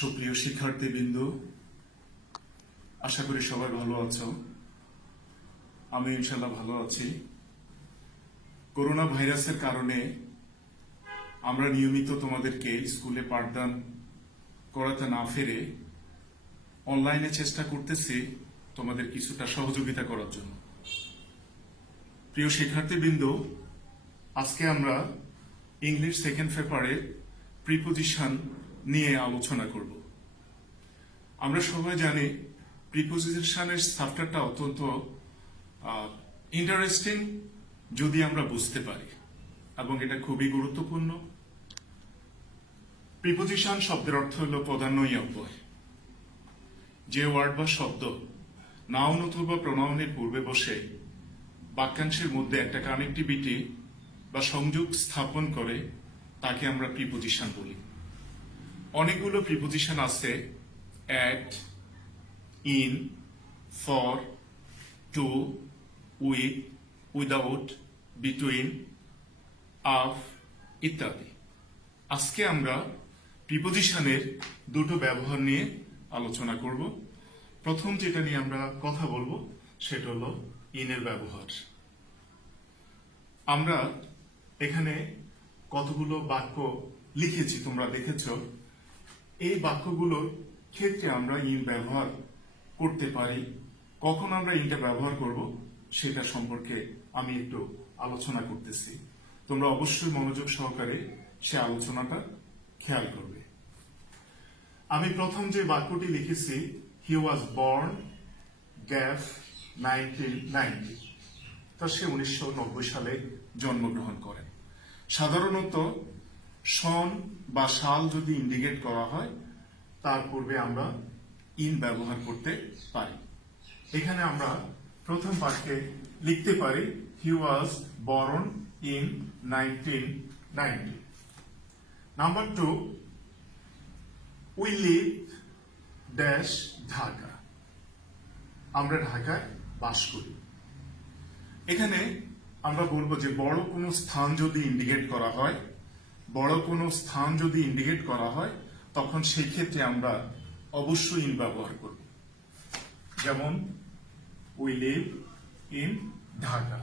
সুপ্রিয় শিক্ষার্থীবৃন্দ, আশা করি সবাই ভালো আছো। আমি ইনশাল্লাহ ভালো আছি। করোনা ভাইরাসের কারণে আমরা নিয়মিত তোমাদেরকে স্কুলে পাঠদান করাতে না ফেরে অনলাইনে চেষ্টা করতেছি তোমাদের কিছুটা সহযোগিতা করার জন্য। প্রিয় শিক্ষার্থীবৃন্দ, আজকে আমরা ইংলিশ সেকেন্ড পেপারে প্রিপোজিশন নিয়ে আলোচনা করব। আমরা সবাই জানি প্রিপোজিশনের সাবজেক্টটা অত্যন্ত ইন্টারেস্টিং যদি আমরা বুঝতে পারি, এবং এটা খুবই গুরুত্বপূর্ণ। প্রিপোজিশন শব্দের অর্থ হল প্রাধান্যই অব্যয়। যে ওয়ার্ড বা শব্দ নাউন অথবা প্রোনাউনের পূর্বে বসে বাক্যাংশের মধ্যে একটা কানেক্টিভিটি বা সংযোগ স্থাপন করে তাকে আমরা প্রিপোজিশন বলি। অনেকগুলো প্রিপোজিশন আছে: at, in, for, to, with, without, between, of ইত্যাদি। আজকে আমরা প্রিপোজিশনের দুটো ব্যবহার নিয়ে আলোচনা করব। প্রথম যেটা নিয়ে আমরা কথা বলবো সেটা হলো ইনের ব্যবহার। আমরা এখানে কতগুলো বাক্য লিখেছি, তোমরা দেখেছ। এই বাক্যগুলোর ক্ষেত্রে আমরা ইন ব্যবহার করতে পারি। কখন আমরা ইনটা ব্যবহার করব সেটা সম্পর্কে আমি একটু আলোচনা করতেছি। তোমরা অবশ্যই মনোযোগ সহকারে সে আলোচনাটা খেয়াল করবে। আমি প্রথম যে বাক্যটি লিখেছি, হি ওয়াজ বর্ন গ্যাফ 1990, তা সে 1990 সালে জন্মগ্রহণ করেন। সাধারণত সন বা সাল যদি ইন্ডিকেট করা হয় তার পূর্বে আমরা ইন ব্যবহার করতে পারি। এখানে আমরা প্রথম বাক্যে লিখতে পারি, he was born in 1990। Number 2, we live dash Dhaka, আমরা ঢাকায় বাস করি। এখানে আমরা বলবো যে বড় কোনো স্থান যদি ইন্ডিকেট করা হয়, তখন সেই ক্ষেত্রে আমরা অবশ্যই ইন ব্যবহার করব। যেমন উই লিভ ইন ঢাকা।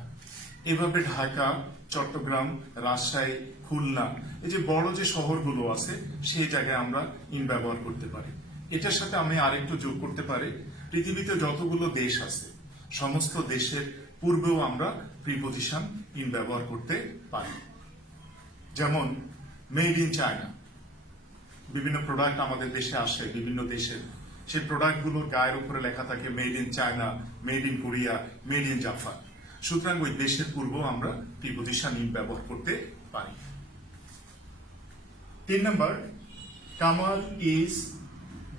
এভাবে ঢাকা, চট্টগ্রাম, রাজশাহী, খুলনা, এই যে বড় যে শহরগুলো আছে সেই জায়গায় আমরা ইন ব্যবহার করতে পারি। এটার সাথে আমি আরেকটু যোগ করতে পারি, পৃথিবীতে যতগুলো দেশ আছে সমস্ত দেশের পূর্বেও আমরা প্রিপোজিশন ইন ব্যবহার করতে পারি। যেমন মেড ইন চায়না, বিভিন্ন প্রোডাক্ট আমাদের দেশে আসে বিভিন্ন দেশের, সেই প্রোডাক্টগুলোর গায়ের উপরে লেখা থাকে made in China, made in Korea, made in Japan. সুতরাং ওই দেশের পূর্বেও আমরা প্রিপোজিশন ইন ব্যবহার করতে পারি। 3 number, Kamal is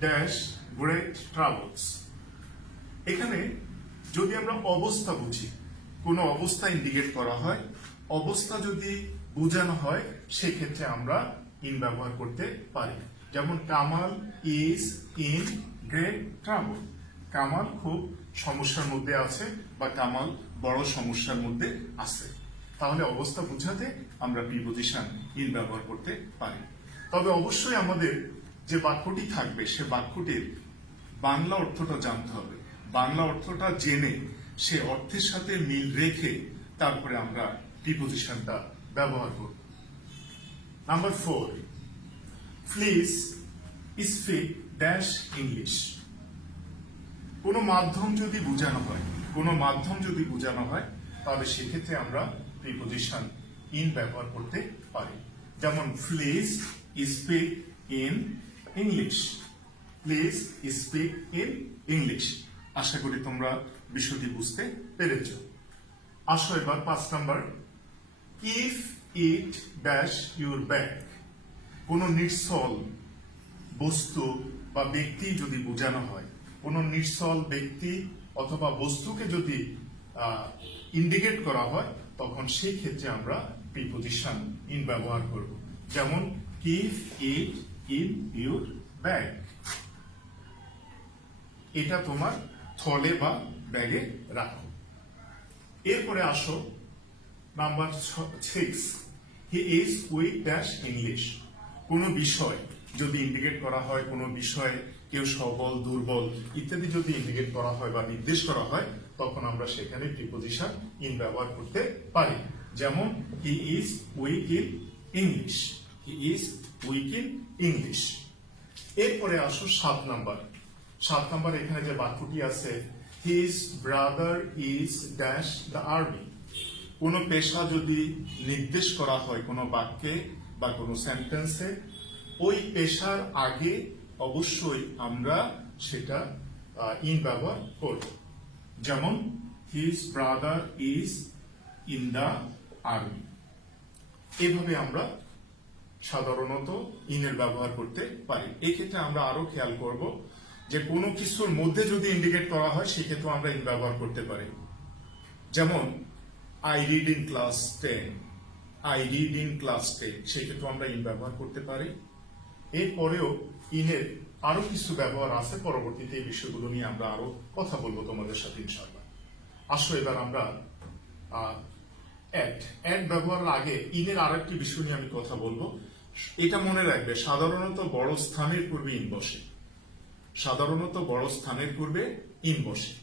dash great travels. এখানে যদি আমরা অবস্থা বুঝি, কোনো অবস্থা ইন্ডিকেট করা হয়, অবস্থা যদি বোঝানো হয় সেক্ষেত্রে আমরা ইন ব্যবহার করতে পারি। যেমন Kamal is in great travel, Kamal খুব সমস্যার মধ্যে আছে বা কামাল বড় সমস্যার মধ্যে আছে। তাহলে অবস্থা বোঝাতে আমরা প্রিপোজিশন ইন ব্যবহার করতে পারি। তবে অবশ্যই আমাদের যে বাক্যটি থাকবে সে বাক্যটির বাংলা অর্থটা জানতে হবে। বাংলা অর্থটা জেনে সে অর্থের সাথে মিল রেখে তারপরে আমরা প্রিপোজিশনটা ব্যবহার করব। Number 4, please speak dash English. কোনো মাধ্যম যদি বোঝানো হয় তাহলে সেক্ষেত্রে আমরা প্রিপোজিশন ইন ব্যবহার করতে পারি। যেমন please speak in English, please speak in English. আশা করি তোমরা বিষয়টি বুঝতে পেরেছ। আসো এবার 5 number, if it dash your bag. কোনো নিশ্চল বস্তু বা ব্যক্তি যদি বোঝানো হয়, কোনো নিশ্চল ব্যক্তি অথবা বস্তুকে যদি ইন্ডিকেট করা হয় তখন সেই ক্ষেত্রে আমরা প্রিপোজিশন ইন ব্যবহার করব। যেমন keep it in your bag, এটা তোমার থলে বা ব্যাগে রাখো। এরপরে আসো number 6, he is with dash English. কোনো বিষয় যদি ইন্ডিকেট করা হয় কোনো বিষয়ে কেউ সবল দুর্বল ইত্যাদি যদি ইন্ডিকেট করা হয় বা নির্দেশ করা হয় তখন আমরা সেখানে প্রিপোজিশন ইন ব্যবহার করতে পারি। যেমন he is weak in English, he is weak in English. এরপরে আসো 7 নাম্বার। 7 নাম্বার এখানে যে বাক্যটি আছে, his brother is dash the army. কোন পেশা যদি নির্দেশ করা হয় কোনো বাক্যে বা কোনো সেন্টেন্সে, ওই পেশার আগে অবশ্যই আমরা সেটা ইন ব্যবহার করব। যেমন his brother is in the army. এভাবে আমরা সাধারণত ইনের ব্যবহার করতে পারি। এক্ষেত্রে আমরা আরো খেয়াল করব যে কোনো কিছুর মধ্যে যদি ইন্ডিকেট করা হয় সেক্ষেত্রে আমরা ইন ব্যবহার করতে পারি। যেমন I read in class 10, I read in class 10, সেক্ষেত্রে আমরা ইন ব্যবহার করতে পারি। এরপরেও ইনের আরো কিছু ব্যবহার আছে, পরবর্তীতে এই বিষয়গুলো নিয়ে আমরা আরো কথা বলবো তোমাদের সাথে ইনশাআল্লাহ। আসো এবার আমরা অ্যাট ব্যবহারের আগে ইনের আরেকটি বিষয় নিয়ে আমি কথা বলবো। এটা মনে রাখবে, সাধারণত বড় স্থানের পূর্বে ইন বসে, সাধারণত বড় স্থানের পূর্বে ইন বসে।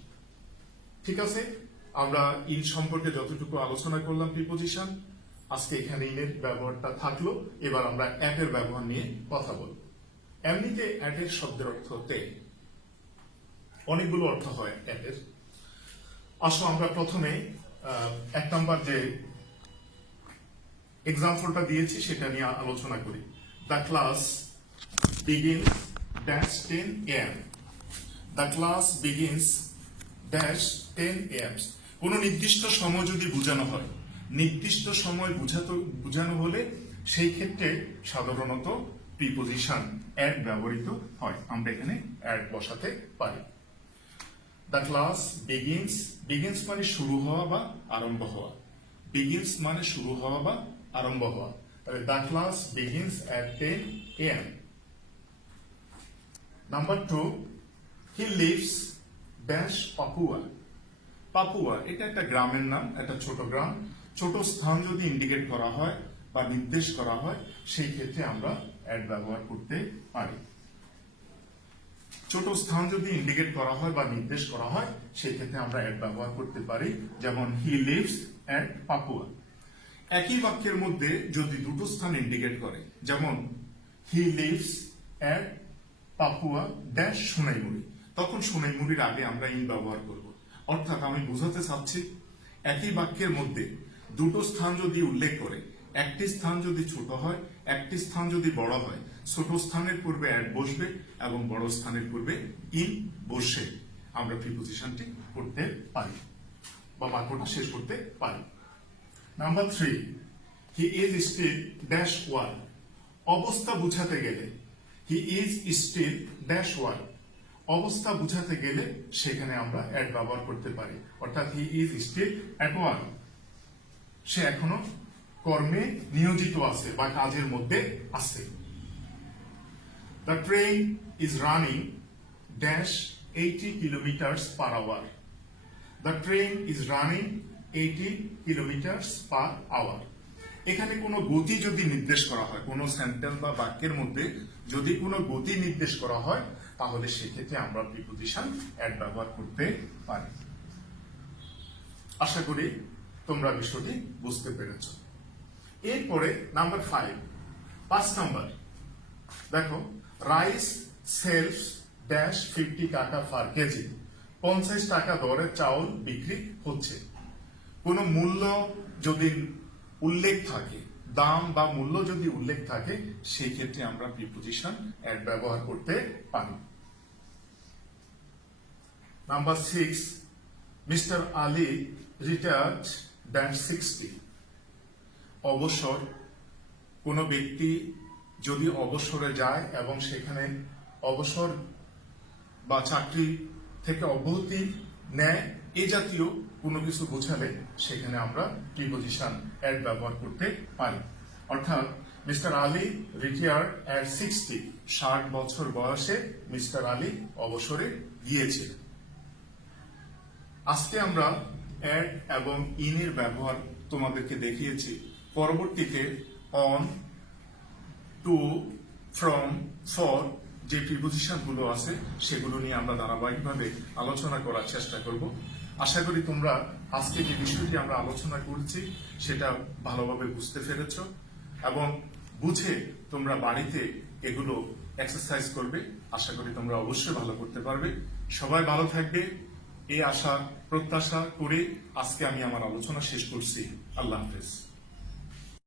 ঠিক আছে, আমরা ইন সম্পর্কে যতটুকু আলোচনা করলাম প্রিপোজিশন, আজকে এখানে ইনের ব্যবহারটা থাকলো। এবার আমরা অ্যাট এর ব্যবহার নিয়ে কথা বলবো। এমনিতে অ্যাট এর শব্দের অর্থতে অনেকগুলো অর্থ হয় অ্যাট এর। আসো আমরা প্রথমে 1 নাম্বার যে এক্সাম্পলটা দিয়েছি সেটা নিয়ে আলোচনা করি। The class begins dash 10 AM, the class begins dash 10 AM। কোন নির্দিষ্ট সময় যদি বোঝানো হয়, নির্দিষ্ট সময় বোঝানো হলে সেই ক্ষেত্রে সাধারণত প্রিপোজিশন অ্যাট ব্যবহৃত হয়। আমরা এখানে অ্যাট বসাতে পারি। দ্য ক্লাস বিগিনস, বিগিনস মানে শুরু হওয়া বা আরম্ভ হওয়া, বিগিনস মানে শুরু হওয়া বা আরম্ভ হওয়া। তাহলে the class begins at 10 AM। Number 2, he lives dash Papua. Papua এটা একটা গ্রামের নাম, একটা ছোট গ্রাম। ছোট স্থান যদি ইন্ডিকেট করা হয় বা নির্দেশ করা হয় সেই ক্ষেত্রে আমরা অ্যাট ব্যবহার করতে পারি। ছোট স্থান যদি ইন্ডিকেট করা হয় বা নির্দেশ করা হয় সেই ক্ষেত্রে আমরা অ্যাট ব্যবহার করতে পারি। যেমন হি লিভস অ্যাট পাপুয়া। একই বাক্যের মধ্যে যদি দুটো স্থান ইন্ডিকেট করে, যেমন he lives at Papua dash Sonaimuri, তখন সোনাইমুড়ির আগে আমরা ইন ব্যবহার করব। অর্থাৎ আমি বোঝাতে চাচ্ছি, একই বাক্যের মধ্যে দুটো স্থান যদি উল্লেখ করে, একটি স্থান যদি ছোট হয়, একটি স্থান যদি বড় হয়, ছোট স্থানের পূর্বে অ্যাট বসবে এবং বড় স্থানের পূর্বে ইন বসে আমরা প্রিপোজিশনটি করতে পারি বা বাক্যটা শেষ করতে পারি। Number 3, he is still dash one. অবস্থা বুঝাতে গেলে he is still dash one, অবস্থা বুঝাতে গেলে সেখানে আমরা অ্যাট ব্যবহার করতে পারি। অর্থাৎ he is still at work, সে এখনো কর্মে নিয়োজিত আছে বা কাজের মধ্যে আছে। The train is running dash 80 kilometre per hour. The train is running 80 kilometre per hour. এখানে কোনো গতি যদি নির্দেশ করা হয়, কোনো সেন্টেন্স বা বাক্যের মধ্যে যদি কোনো গতি নির্দেশ করা হয় তাহলে সেক্ষেত্রে আমরা প্রিপোজিশন অ্যাট ব্যবহার করতে পারি। আশা করি তোমরা বিষয়টি বুঝতে পেরেছ। এরপরে নাম্বার 5 নাম্বার দেখো, রাইস সেলস ড্যাশ 50 টাকা পার কেজি। 50 টাকা দরে চাউল বিক্রি হচ্ছে। কোনো মূল্য যদি উল্লেখ থাকে, দাম বা মূল্য যদি উল্লেখ থাকে সেই ক্ষেত্রে আমরা প্রিপোজিশন অ্যাট ব্যবহার করতে পারি। Number 6, mister Ali retired dash 60। অবসর, কোনো ব্যক্তি যদি অবসরে যায় এবং সেখানে অবসর বা চাকরি থেকে অব্যাহতি নেয়, এ জাতীয় কোনো কিছু বোঝালে সেখানে আমরা প্রিপোজিশন অ্যাট ব্যবহার করতে পারি। অর্থাৎ মিস্টার আলী রিটায়ার্ড অ্যাট 60, 60 বছর বয়সে মিস্টার আলী অবসরে গিয়েছে। আজকে আমরা অ্যাট এবং ইনের ব্যবহার তোমাদেরকে দেখিয়েছি। পরবর্তীতে অন, টু, ফ্রম, ফর যে প্রিপোজিশন গুলো আছে সেগুলো নিয়ে আমরা ধারাবাহিকভাবে আলোচনা করার চেষ্টা করব। আশা করি তোমরা আজকে যে বিষয়টি আমরা আলোচনা করছি সেটা ভালোভাবে বুঝতে পেরেছ এবং বুঝে তোমরা বাড়িতে এগুলো এক্সারসাইজ করবে। আশা করি তোমরা অবশ্যই ভালো করতে পারবে। সবাই ভালো থাকবে এই আশা প্রত্যাশা করে আজকে আমি আমার আলোচনা শেষ করছি। আল্লাহ হাফেজ।